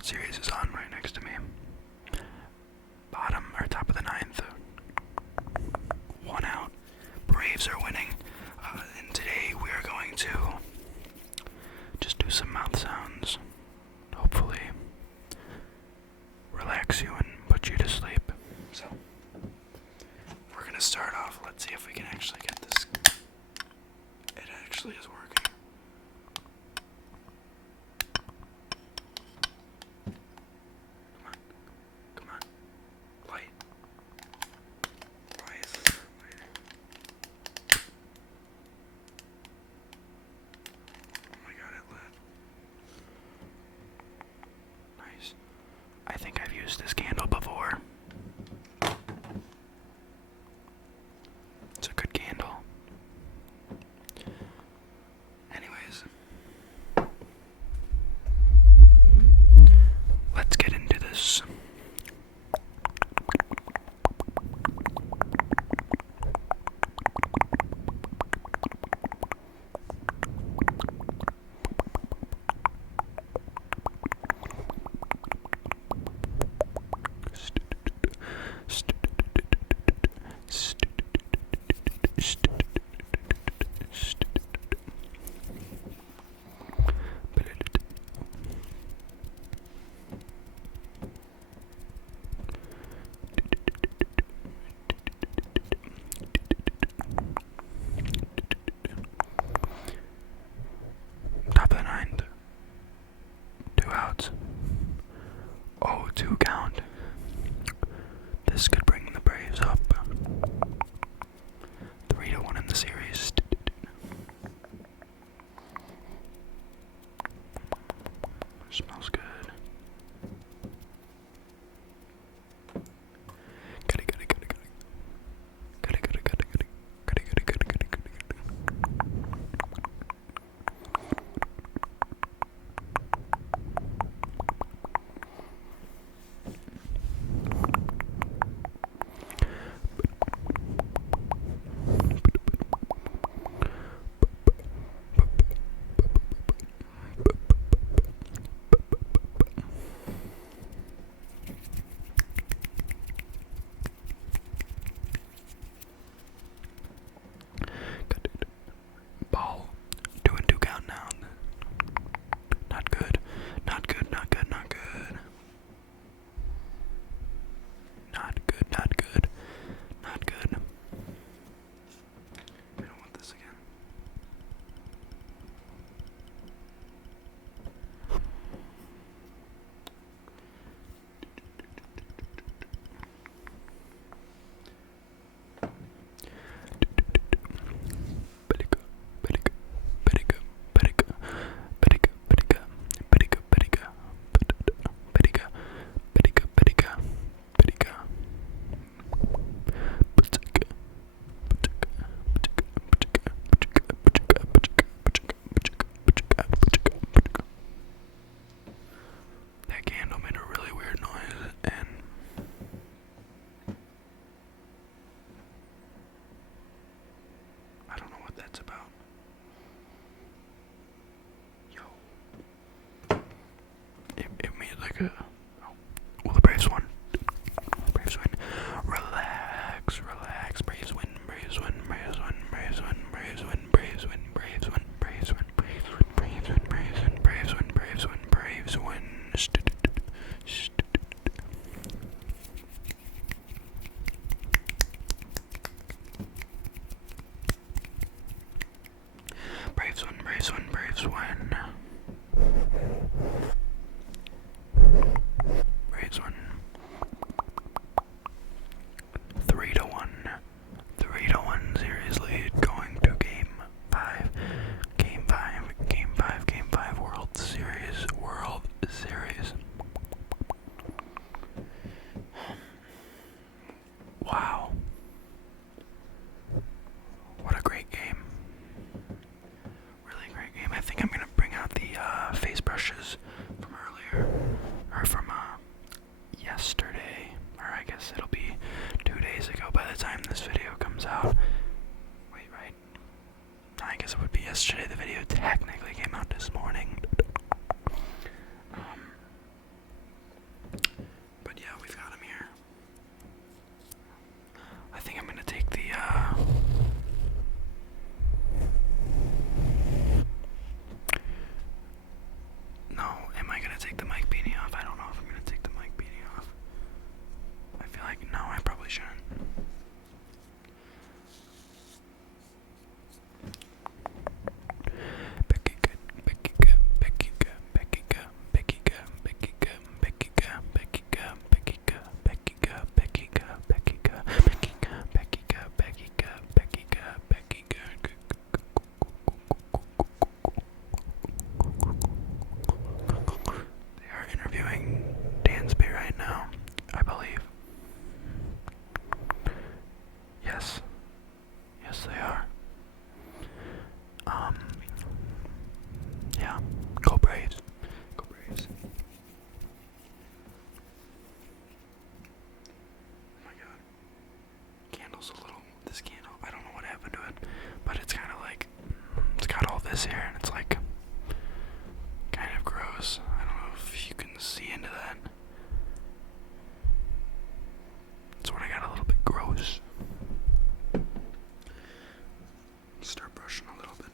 World Series is on right next to me. Bottom or top of the ninth. 1 out. Braves are winning. And today we are going to just do some mouth sounds. Hopefully relax you and put you to sleep. So we're gonna start off. Let's see if we can actually get this. It actually is working. Come on. Light. Why is this lighter? Oh my god, it lit. Nice. I think I've used this candle before. It's a good candle. Anyways, let's get into this. Top of the ninth. 2 outs. Oh, 2 count. This could bring the Braves up. 3-1 in the series. Smells good. Ball. 2-2 count now. Not good. Not good. Not good. Not good. Not good. Not good. Not good. I don't want this again. That candle made a really weird noise, and I don't know what that's about. Yo. It made like a... Oh. Well, the Braves won. Braves win. Relax, relax. Braves win, Braves win, Braves win, Braves win, Braves win, Braves win, Braves win, Braves win, Braves win, Braves win, Braves win, Braves win, Braves win, Braves win. Braves win, Braves win, Braves win. Braves win. 3-1. 3-1 series lead going to game 5. Game 5. Game 5. Game 5 World Series. World Series. Wow. What a great game. Really great game. I think I'm gonna bring out the face brushes from earlier, or from yesterday, or I guess it'll be 2 days ago by the time this video comes out. Wait, right? I guess it would be yesterday. The video technically came out this morning. this here, and it's like kind of gross. I don't know if you can see into that. That's when I got a little bit gross. Start brushing a little bit.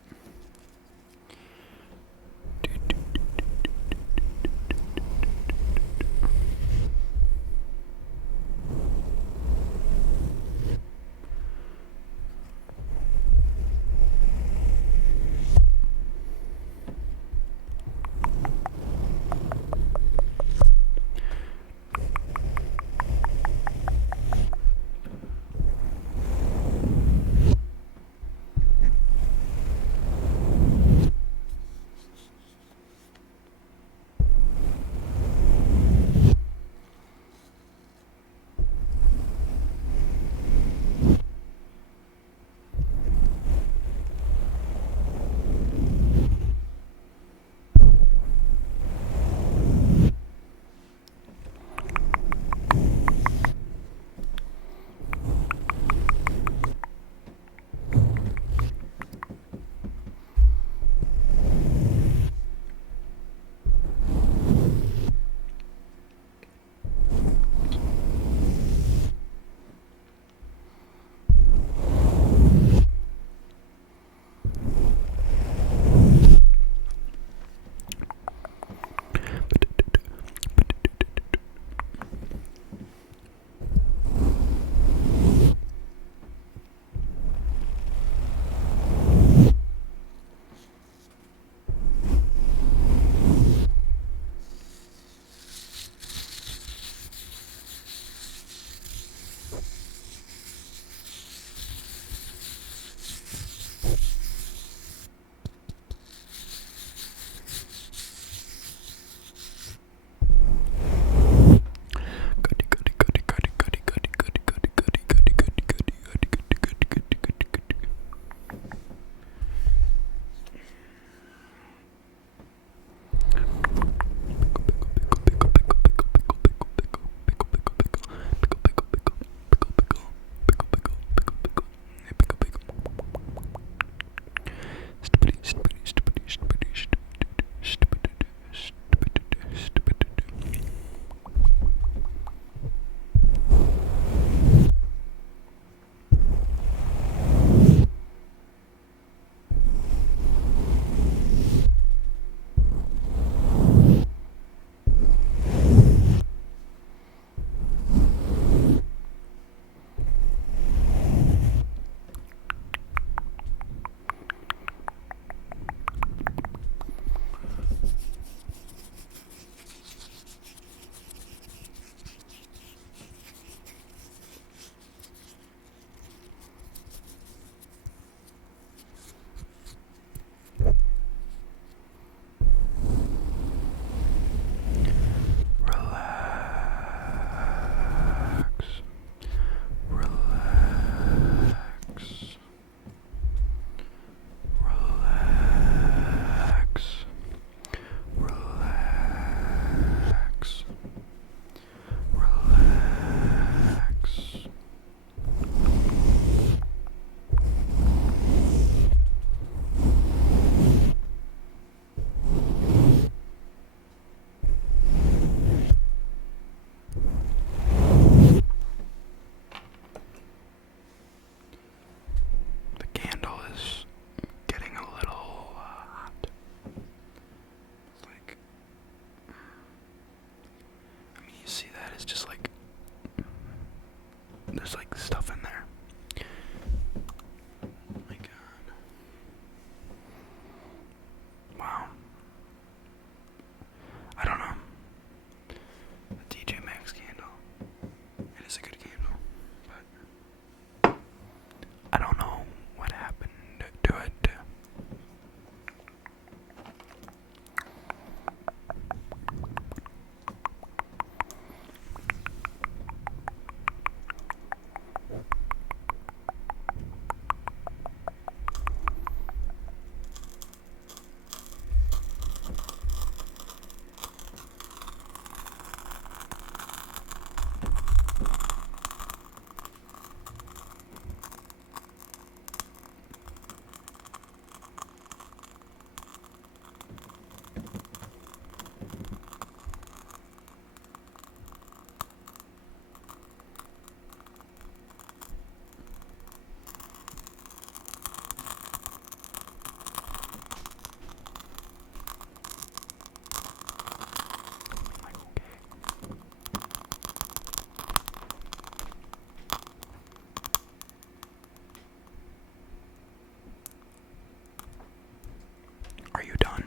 you done?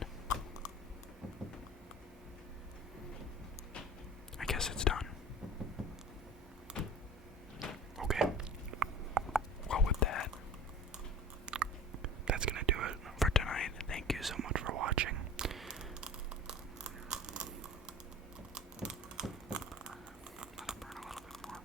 I guess it's done. Okay. Well, with that, that's gonna do it for tonight. Thank you so much for watching. Let it burn a little bit more.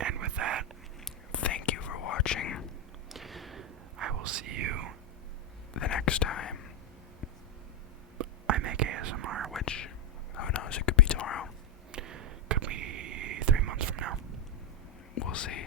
And with that, thank you for watching. I will see you the next time I make ASMR, which, who knows, it could be tomorrow. Could be 3 months from now. We'll see.